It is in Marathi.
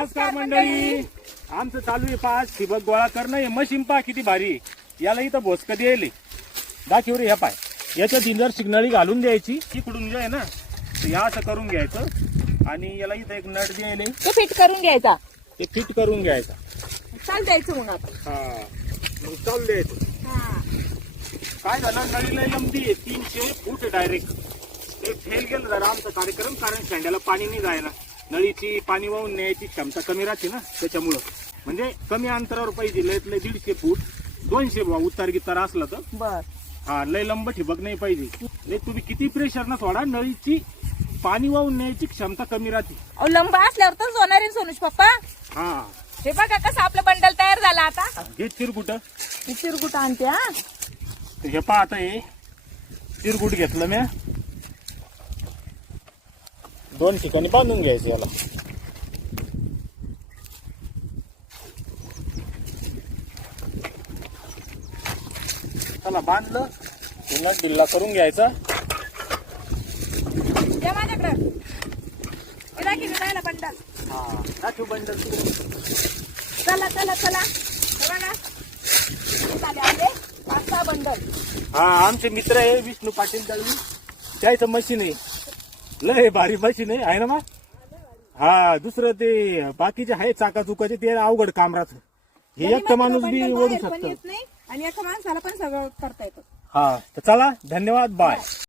नमस्कार मंडळी. आमचं चालू आहे पाच ठिबक गोळा करणं. हे मशीन पहा किती भारी आहे. याला इथं भोस कधी येईल दाखीवर ह्या पाय याच्यात इंजर सिग्नली घालून द्यायची. इकडून जे आहे ना ते असं करून घ्यायचं आणि याला इथं एक नट द्यायला तो फिट करून घ्यायचा. ते फिट करून घ्यायचा. चाल द्यायचं म्हणून आता. हा मग चालू द्यायचं. काय झालं नळीला लंबी आहे 300 फूट डायरेक्ट. ते फेल गेलं जरा आमचा कार्यक्रम, कारण शेंड्याला पाणी नाही जायला. नळीची पाणी वाहून न्यायची क्षमता कमी राहते ना, त्याच्यामुळं म्हणजे कमी अंतरावर पाहिजे. लयत लय 150 फूट 200 उतार गितार असला तर बर. हा लय लंब ठिबक नाही पाहिजे. लय तुम्ही किती प्रेशर ना सोडा, नळीची पाणी वाहून न्यायची क्षमता कमी राहते. अहो लंब असल्यावर तर होणार आहे सोनुष पप्पा. हा हे बघा कसं आपलं बंडल तयार झाला आता. हे चिरकुट चिरकुट आणते. हा हे पहा आता हे चिरकुट घेतलं म्या. 2 ठिकाणी बांधून घ्यायचं याला. चला बांधलं पुन्हा ढिल्ला करून घ्यायचा. या माझ्याकडे राहिला बंडल. हा दाखव बंडल. चला चला चला हे बघा हे झाले आपले 5-6 बंडल. हा आमचे मित्र आहे विष्णू पाटील दळवी. त्याचं मशीन आहे लय भारी मशीन आहे ना मग. हा दुसरं ते बाकीचे आहे चाका चुकाचे ते अवघड काम राहत. हे एक माणूस बी ओढू शकतो आणि एका माणसाला पण सगळं करता येतं. हा तर चला धन्यवाद बाय.